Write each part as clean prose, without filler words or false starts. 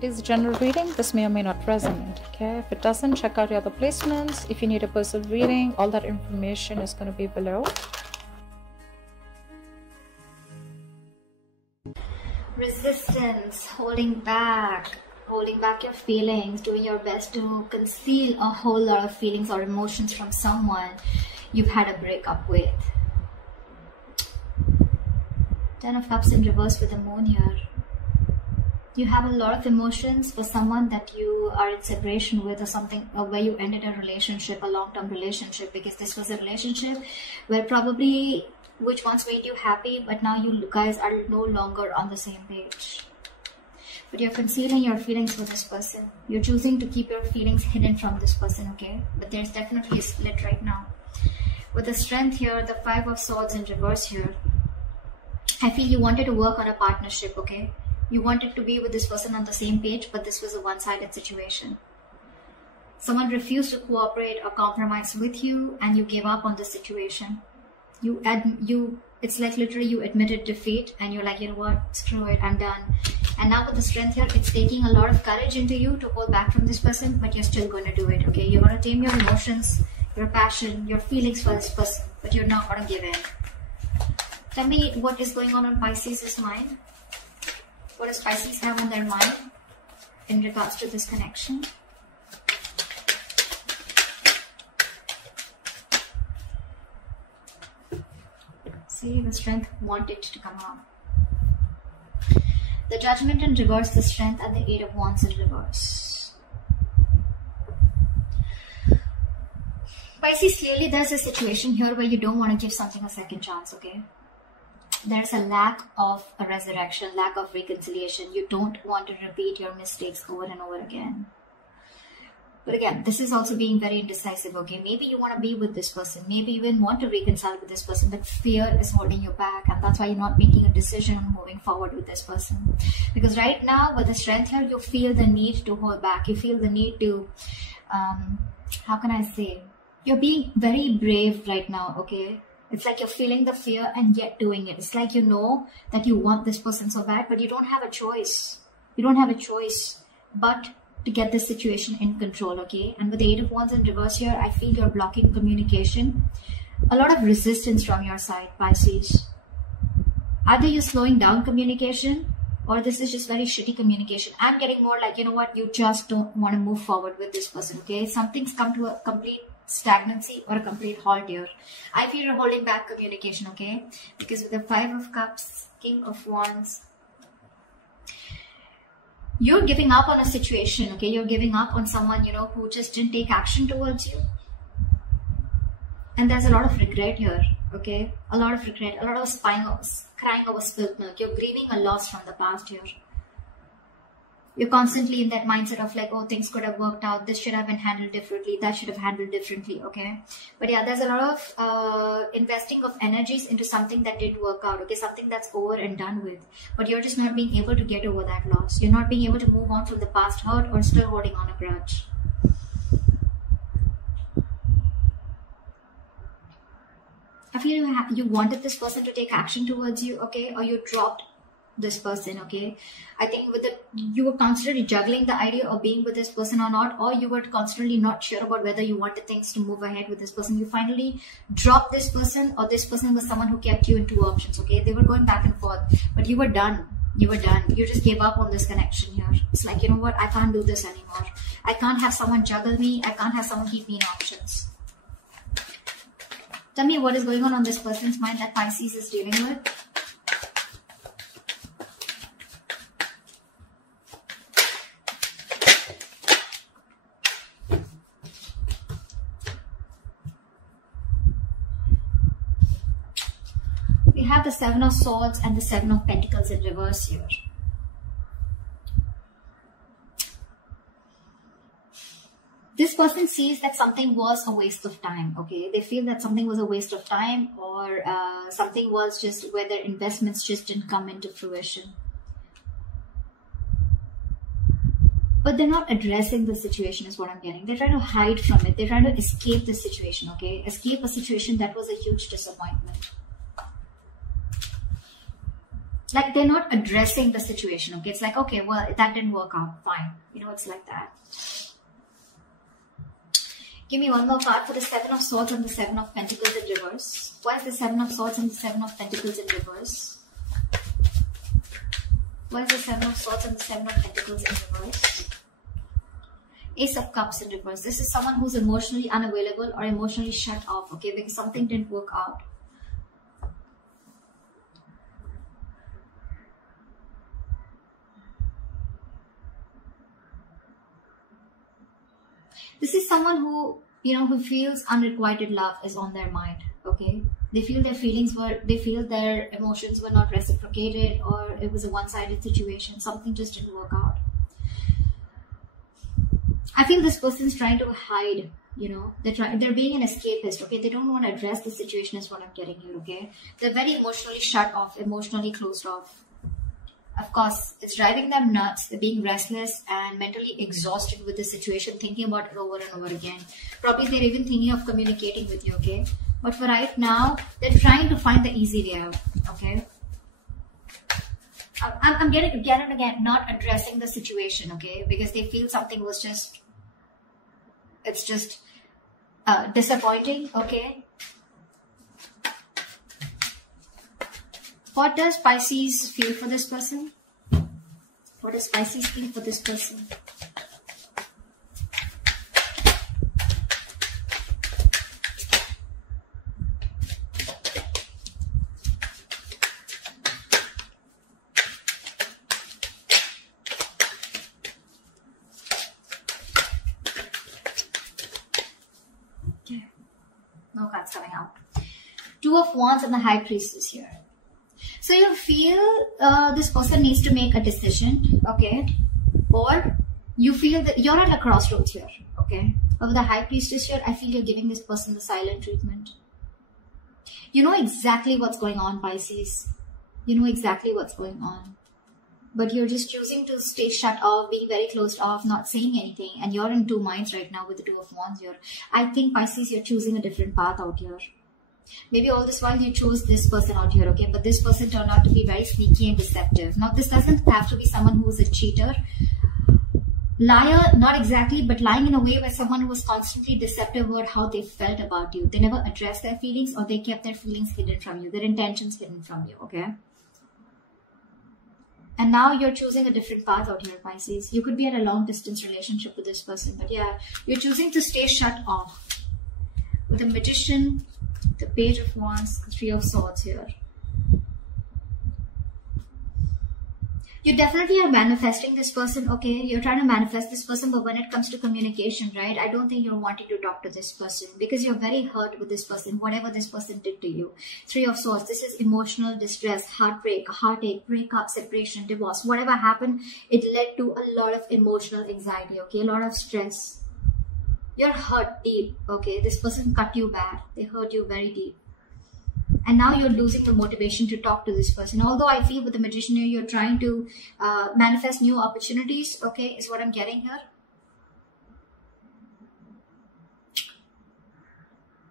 It is a general reading. This may or may not resonate. Okay, if it doesn't, check out your other placements. If you need a personal reading, all that information is going to be below. Resistance, holding back your feelings, doing your best to conceal a whole lot of feelings or emotions from someone you've had a breakup with. Ten of Cups in reverse with the Moon here. You have a lot of emotions for someone that you are in separation with, or something, or where you ended a relationship, a long-term relationship, because this was a relationship where probably which once made you happy, but now you guys are no longer on the same page. But you're concealing your feelings for this person. You're choosing to keep your feelings hidden from this person, okay? But there's definitely a split right now. With the Strength here, the Five of Swords in reverse here, I feel you wanted to work on a partnership, okay? You wanted to be with this person on the same page, but this was a one-sided situation. Someone refused to cooperate or compromise with you, and you gave up on the situation. It's like literally you admitted defeat, and you're like, you know what, screw it, I'm done. And now with the Strength here, it's taking a lot of courage into you to hold back from this person, but you're still going to do it, okay? You're going to tame your emotions, your passion, your feelings for this person, but you're not going to give in. Tell me what is going on Pisces' mind. What does Pisces have on their mind in regards to this connection? See, the Strength wanted to come out. The Judgment in reverse, the Strength, and the Eight of Wands in reverse. Pisces, clearly there's a situation here where you don't want to give something a second chance, okay? There's a lack of a resurrection, lack of reconciliation. You don't want to repeat your mistakes over and over again. But again, this is also being very indecisive, okay? Maybe you want to be with this person. Maybe you even want to reconcile with this person, but fear is holding you back. And that's why you're not making a decision on moving forward with this person. Because right now, with the Strength here, you feel the need to hold back. You feel the need to, how can I say? You're being very brave right now, okay? It's like you're feeling the fear and yet doing it. It's like you know that you want this person so bad, but you don't have a choice. You don't have a choice but to get this situation in control, okay? And with the Eight of Wands in reverse here, I feel you're blocking communication. A lot of resistance from your side, Pisces. Either you're slowing down communication, or this is just very shitty communication. I'm getting more like, you know what, you just don't want to move forward with this person, okay? Something's come to a complete stagnancy or a complete halt here. I feel you're holding back communication, okay? Because with the Five of Cups, King of Wands, you're giving up on a situation, okay? You're giving up on someone, you know, who just didn't take action towards you. And there's a lot of regret here, okay? A lot of regret, a lot of crying over spilled milk. You're grieving a loss from the past here. You're constantly in that mindset of like, oh, things could have worked out. This should have been handled differently. That should have handled differently, okay? But yeah, there's a lot of investing of energies into something that didn't work out, okay? Something that's over and done with. But you're just not being able to get over that loss. You're not being able to move on from the past hurt or still holding on a grudge. I feel you wanted this person to take action towards you, okay? Or you dropped this person, okay? I think you were constantly juggling the idea of being with this person or not, or you were constantly not sure about whether you wanted things to move ahead with this person. You finally dropped this person, or this person was someone who kept you in two options, okay? They were going back and forth, but you were done. You were done. You just gave up on this connection here. It's like, you know what? I can't do this anymore. I can't have someone juggle me. I can't have someone keep me in options. Tell me what is going on this person's mind that Pisces is dealing with. We have the Seven of Swords and the Seven of Pentacles in reverse here. This person sees that something was a waste of time, okay? They feel that something was a waste of time, or something was just where their investments just didn't come into fruition. But they're not addressing the situation is what I'm getting. They're trying to hide from it. They're trying to escape the situation, okay? Escape a situation that was a huge disappointment. Like they're not addressing the situation, okay? It's like, okay, well, that didn't work out, fine. You know, it's like that. Give me one more card for the Seven of Swords and the Seven of Pentacles in reverse. Why is the Seven of Swords and the Seven of Pentacles in reverse? Why is the Seven of Swords and the Seven of Pentacles in reverse? Ace of Cups in reverse. This is someone who's emotionally unavailable or emotionally shut off, okay? Because something didn't work out. This is someone who, you know, who feels unrequited love is on their mind, okay? They feel their they feel their emotions were not reciprocated, or it was a one-sided situation. Something just didn't work out. I feel this person's trying to hide, you know, they're being an escapist, okay? They don't want to address the situation is what I'm getting here, okay? They're very emotionally shut off, emotionally closed off. Of course, it's driving them nuts. They're being restless and mentally exhausted with the situation, thinking about it over and over again. Probably they're even thinking of communicating with you, okay? But for right now, they're trying to find the easy way out, okay? I'm getting again and again not addressing the situation, okay? Because they feel something was just, it's just disappointing, okay? What does Pisces feel for this person? What does Pisces feel for this person? Okay. No cards coming out. Two of Wands and the High Priestess here. So you feel this person needs to make a decision, okay? Or you feel that you're at a crossroads here, okay? But with the High Priestess here, I feel you're giving this person the silent treatment. You know exactly what's going on, Pisces. You know exactly what's going on. But you're just choosing to stay shut off, being very closed off, not saying anything. And you're in two minds right now with the Two of Wands here. I think, Pisces, you're choosing a different path out here. Maybe all this while you chose this person out here, okay? But this person turned out to be very sneaky and deceptive. Now, this doesn't have to be someone who is a cheater. Liar, not exactly, but lying in a way where someone who was constantly deceptive about how they felt about you. They never addressed their feelings, or they kept their feelings hidden from you, their intentions hidden from you, okay? And now you're choosing a different path out here, Pisces. You could be in a long-distance relationship with this person, but yeah, you're choosing to stay shut off. With the Magician, the Page of Wands, the Three of Swords here. You definitely are manifesting this person, okay? You're trying to manifest this person, but when it comes to communication, right? I don't think you're wanting to talk to this person because you're very hurt with this person, whatever this person did to you. Three of Swords, this is emotional distress, heartbreak, heartache, breakup, separation, divorce. Whatever happened, it led to a lot of emotional anxiety, okay? A lot of stress. You're hurt deep, okay? This person cut you bad. They hurt you very deep. And now you're losing the motivation to talk to this person. Although I feel with the Magician here, you're trying to manifest new opportunities, okay, is what I'm getting here.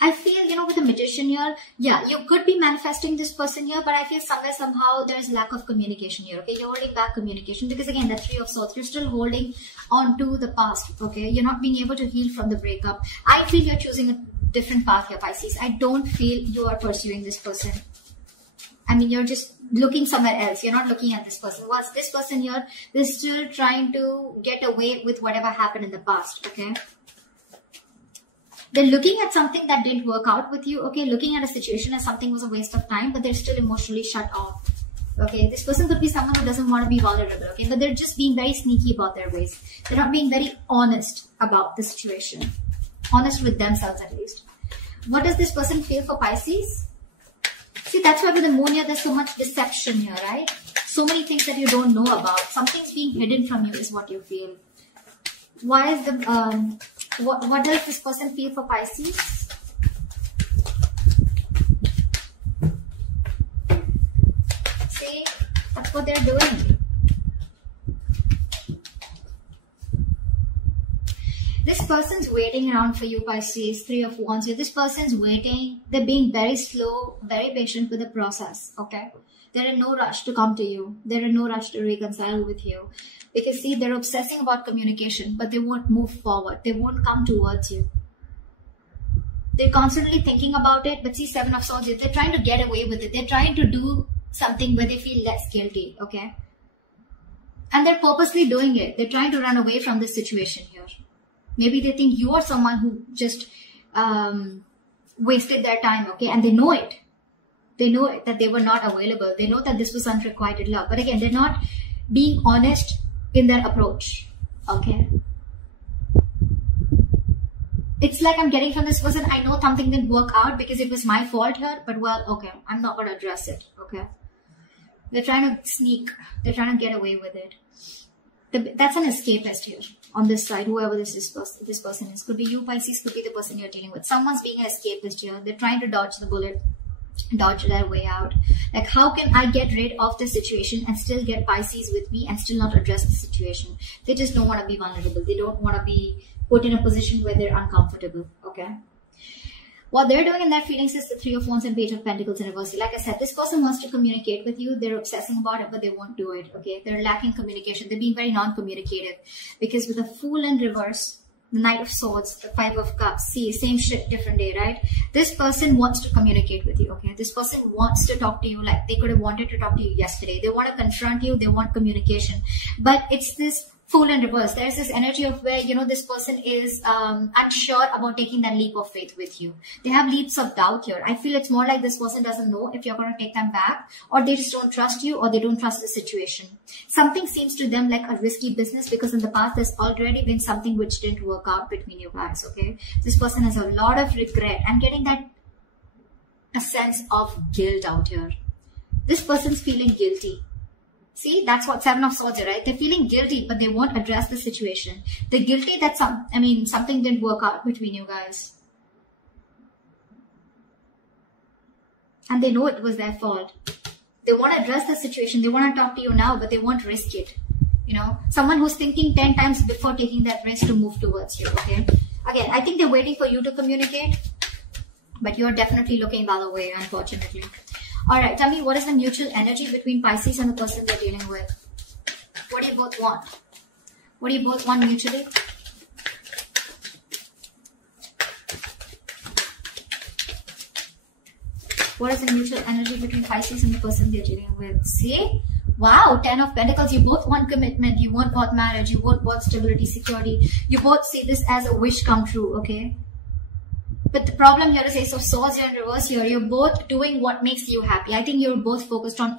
I feel, you know, with the Magician here, yeah, you could be manifesting this person here, but I feel somewhere, somehow, there's lack of communication here, okay? You're holding back communication because, again, the Three of Swords, you're still holding on to the past, okay? You're not being able to heal from the breakup. I feel you're choosing a different path here, Pisces. I don't feel you are pursuing this person. I mean, you're just looking somewhere else. You're not looking at this person. What's this person here? They're still trying to get away with whatever happened in the past, okay? They're looking at something that didn't work out with you, okay? Looking at a situation as something was a waste of time, but they're still emotionally shut off, okay? This person could be someone who doesn't want to be vulnerable, okay? But they're just being very sneaky about their ways. They're not being very honest about the situation. Honest with themselves, at least. What does this person feel for Pisces? See, that's why with the Moon here, there's so much deception here, right? So many things that you don't know about. Something's being hidden from you is what you feel. Why is the... What does this person feel for Pisces? See, that's what they're doing. This person's waiting around for you, Pisces. Three of Wands here. This person's waiting. They're being very slow, very patient with the process, okay? They're in no rush to come to you. They're in no rush to reconcile with you. Because see, they're obsessing about communication, but they won't move forward. They won't come towards you. They're constantly thinking about it, but see, Seven of Swords, they're trying to get away with it. They're trying to do something where they feel less guilty, okay? And they're purposely doing it. They're trying to run away from this situation here. Maybe they think you are someone who just wasted their time, okay? And they know it. They know it, that they were not available. They know that this was unrequited love. But again, they're not being honest in their approach, okay? It's like I'm getting from this person, I know something didn't work out because it was my fault here, but well, okay, I'm not going to address it, okay? They're trying to sneak. They're trying to get away with it. That's an escapist here on this side, whoever this person is. Could be you, Pisces, could be the person you're dealing with. Someone's being an escapist here. They're trying to dodge the bullet, dodge their way out. Like, how can I get rid of this situation and still get Pisces with me and still not address the situation? They just don't want to be vulnerable. They don't want to be put in a position where they're uncomfortable, okay? What they're doing in their feelings is the Three of Wands and Page of Pentacles in reverse. Like I said, this person wants to communicate with you. They're obsessing about it, but they won't do it, okay? They're lacking communication. They're being very non-communicative. Because with the Fool in reverse, the Knight of Swords, the Five of Cups, see, same shit, different day, right? This person wants to communicate with you, okay? This person wants to talk to you like they could have wanted to talk to you yesterday. They want to confront you. They want communication. But it's this Fool in reverse. There's this energy of where, you know, this person is unsure about taking that leap of faith with you. They have leaps of doubt here. I feel it's more like this person doesn't know if you're going to take them back, or they just don't trust you, or they don't trust the situation. Something seems to them like a risky business because in the past there's already been something which didn't work out between you guys, okay? This person has a lot of regret. I'm getting that a sense of guilt out here. This person's feeling guilty. See, that's what Seven of Swords is, right? They're feeling guilty, but they won't address the situation. They're guilty that something didn't work out between you guys. And they know it was their fault. They want to address the situation. They want to talk to you now, but they won't risk it. You know, someone who's thinking 10 times before taking that risk to move towards you, okay? Again, I think they're waiting for you to communicate, but you're definitely looking the other way, unfortunately. All right, tell me, what is the mutual energy between Pisces and the person they're dealing with? What do you both want? What do you both want mutually? What is the mutual energy between Pisces and the person they're dealing with? See? Wow, 10 of Pentacles. You both want commitment. You both want marriage. You both want stability, security. You both see this as a wish come true, okay? But the problem here is Ace of Swords here in reverse here. You're both doing what makes you happy. I think you're both focused on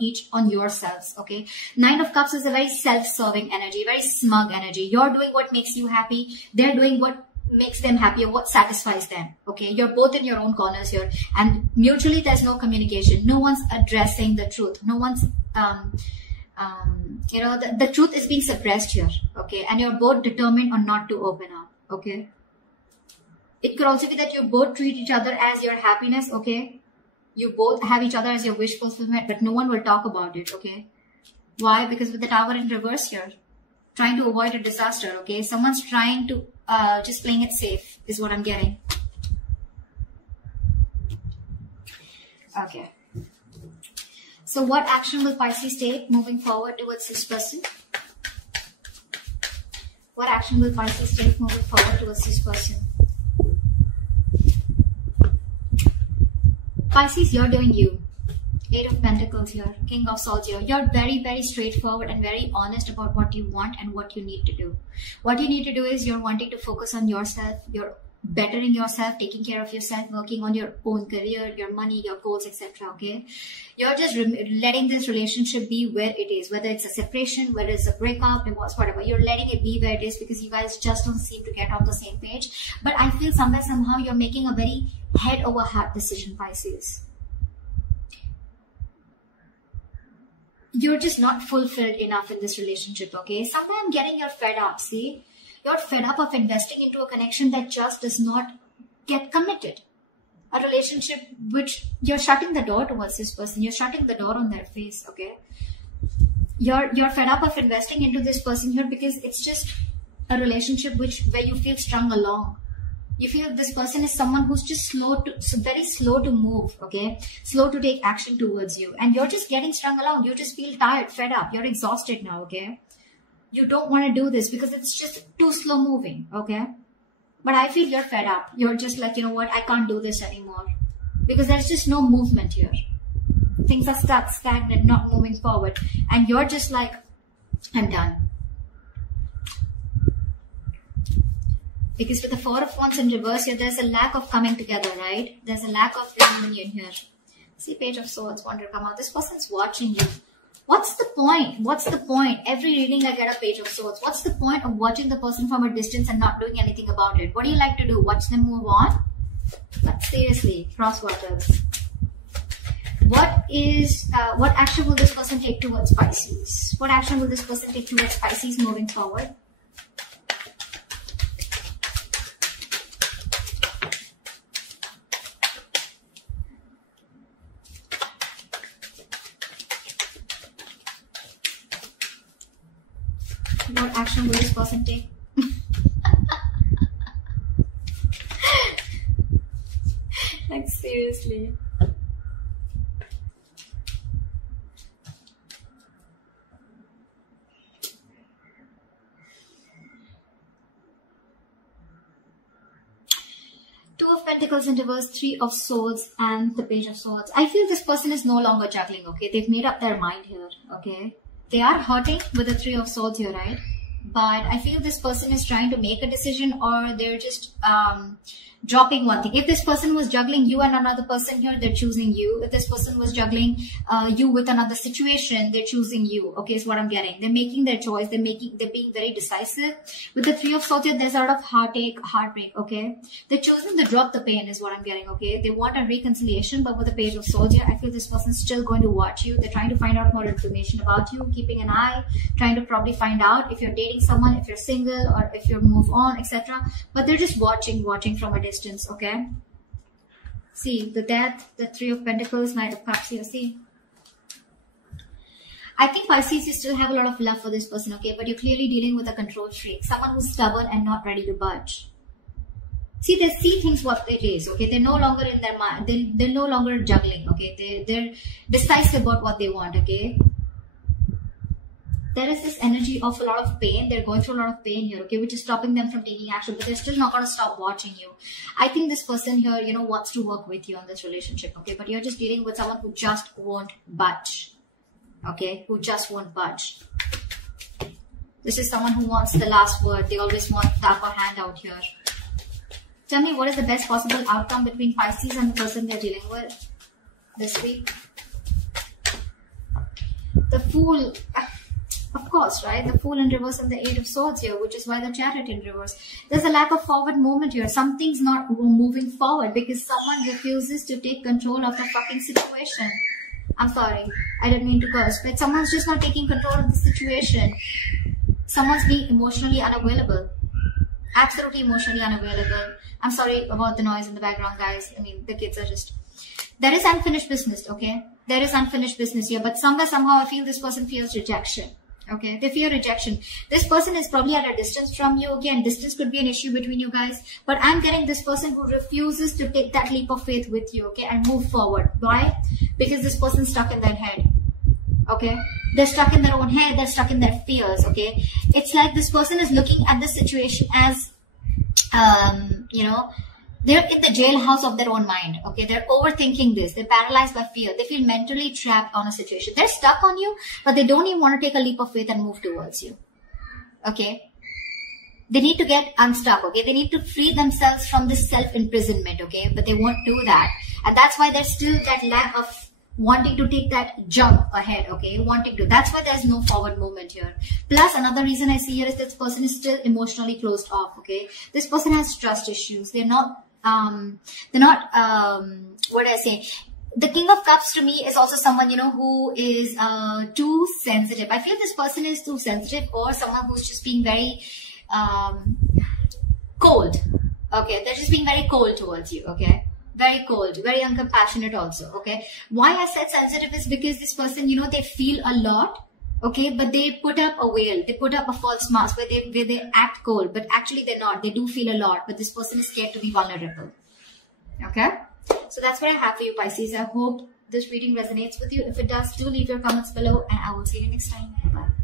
yourselves, okay? Nine of Cups is a very self-serving energy, very smug energy. You're doing what makes you happy. They're doing what makes them happy or what satisfies them, okay? You're both in your own corners here. And mutually, there's no communication. No one's addressing the truth. No one's, you know, the truth is being suppressed here, okay? And you're both determined on not to open up, okay? It could also be that you both treat each other as your happiness, okay? You both have each other as your wish fulfillment, but no one will talk about it, okay? Why? Because with the Tower in reverse here, trying to avoid a disaster, okay? Someone's trying to, just playing it safe is what I'm getting. Okay. So what action will Pisces take moving forward towards this person? What action will Pisces take moving forward towards this person? Pisces, you're doing you. Eight of Pentacles here, King of Swords here. You're very, very straightforward and very honest about what you want and what you need to do. What you need to do is you're wanting to focus on yourself. You're bettering yourself, taking care of yourself, working on your own career, your money, your goals, etc. Okay, you're just letting this relationship be where it is, whether it's a separation, whether it's a breakup, divorce, whatever. You're letting it be where it is because you guys just don't seem to get on the same page. But I feel somewhere, somehow, you're making a very head over heart decision, Pisces. You're just not fulfilled enough in this relationship, okay? Somewhere I'm getting you're fed up, see? You're fed up of investing into a connection that just does not get committed. A relationship which you're shutting the door towards this person. You're shutting the door on their face, okay? You're fed up of investing into this person here because it's just a relationship where you feel strung along. You feel this person is someone who's just very slow to move, okay? Slow to take action towards you. And you're just getting strung along. You just feel tired, fed up. You're exhausted now, okay? You don't want to do this because it's just too slow moving, okay? But I feel you're fed up. You're just like, you know what? I can't do this anymore. Because there's just no movement here. Things are stuck, stagnant, not moving forward. And you're just like, I'm done. Because with the Four of Wands in reverse here, there's a lack of coming together, right? There's a lack of reunion here. See, Page of Swords want to come out. This person's watching you. What's the point? What's the point? Every reading I get a Page of Swords. What's the point of watching the person from a distance and not doing anything about it? What do you like to do? Watch them move on? But seriously, cross waters. What action will this person take towards Pisces? What action will this person take towards Pisces moving forward? What action will this person take? Like, seriously. Two of Pentacles in reverse, Three of Swords, and the Page of Swords. I feel this person is no longer juggling, okay? They've made up their mind here, okay? They are hurting with the Three of Swords here, right? But I feel this person is trying to make a decision, or they're just dropping one thing. If this person was juggling you and another person here, they're choosing you. If this person was juggling you with another situation, they're choosing you. Okay, is what I'm getting. They're making their choice. They're being very decisive. With the Three of Swords here, there's a lot of heartache, heartbreak. Okay, they're choosing to drop the pain, is what I'm getting. Okay, they want a reconciliation, but with the Page of Swords here, I feel this person's still going to watch you. They're trying to find out more information about you, keeping an eye, trying to probably find out if you're dating someone, if you're single, or if you move on, etc. But they're just watching from a distance, okay? See, the Death, the Three of Pentacles, Knight of Cups here, see? I think Pisces, you still have a lot of love for this person, okay? But you're clearly dealing with a control freak, someone who's stubborn and not ready to budge. See, they see things what it is, okay? They're no longer in their mind, they're no longer juggling, okay? They're decisive about what they want, okay? There is this energy of a lot of pain. They're going through a lot of pain here, okay, which is stopping them from taking action, but they're still not going to stop watching you. I think this person here, you know, wants to work with you on this relationship, okay, but you're just dealing with someone who just won't budge, okay, who just won't budge. This is someone who wants the last word. They always want the upper hand out here. Tell me, what is the best possible outcome between Pisces and the person they're dealing with this week? The Fool. Of course, right? The Fool in reverse and the Eight of Swords here, which is why the Chariot in reverse. There's a lack of forward movement here. Something's not moving forward because someone refuses to take control of the fucking situation. I'm sorry, I didn't mean to curse, but someone's just not taking control of the situation. Someone's being emotionally unavailable. Absolutely emotionally unavailable. I'm sorry about the noise in the background, guys. I mean, the kids are just... There is unfinished business, okay? There is unfinished business here, but somehow I feel this person feels rejection. Okay, they fear rejection. This person is probably at a distance from you. Again, distance could be an issue between you guys. But I'm getting this person who refuses to take that leap of faith with you, okay, and move forward. Why? Because this person's stuck in their head. Okay, they're stuck in their own head. They're stuck in their fears. Okay, it's like this person is looking at the situation as, you know, they're in the jailhouse of their own mind, okay? They're overthinking this. They're paralyzed by fear. They feel mentally trapped on a situation. They're stuck on you, but they don't even want to take a leap of faith and move towards you, okay? They need to get unstuck, okay? They need to free themselves from this self-imprisonment, okay? But they won't do that. And that's why there's still that lack of wanting to take that jump ahead, okay? Wanting to. That's why there's no forward movement here. Plus, another reason I see here is this person is still emotionally closed off, okay? This person has trust issues. They're not, what do I say? The King of Cups to me is also someone, you know, who is too sensitive. I feel this person is too sensitive, or someone who's just being very cold. Okay, they're just being very cold towards you, okay? Very cold, very uncompassionate also, okay? Why I said sensitive is because this person, you know, they feel a lot, Okay, but they put up a veil, they put up a false mask where they act cold, but actually they're not. They do feel a lot, but this person is scared to be vulnerable. Okay, so that's what I have for you, Pisces. I hope this reading resonates with you. If it does, do leave your comments below, and I will see you next time. Bye.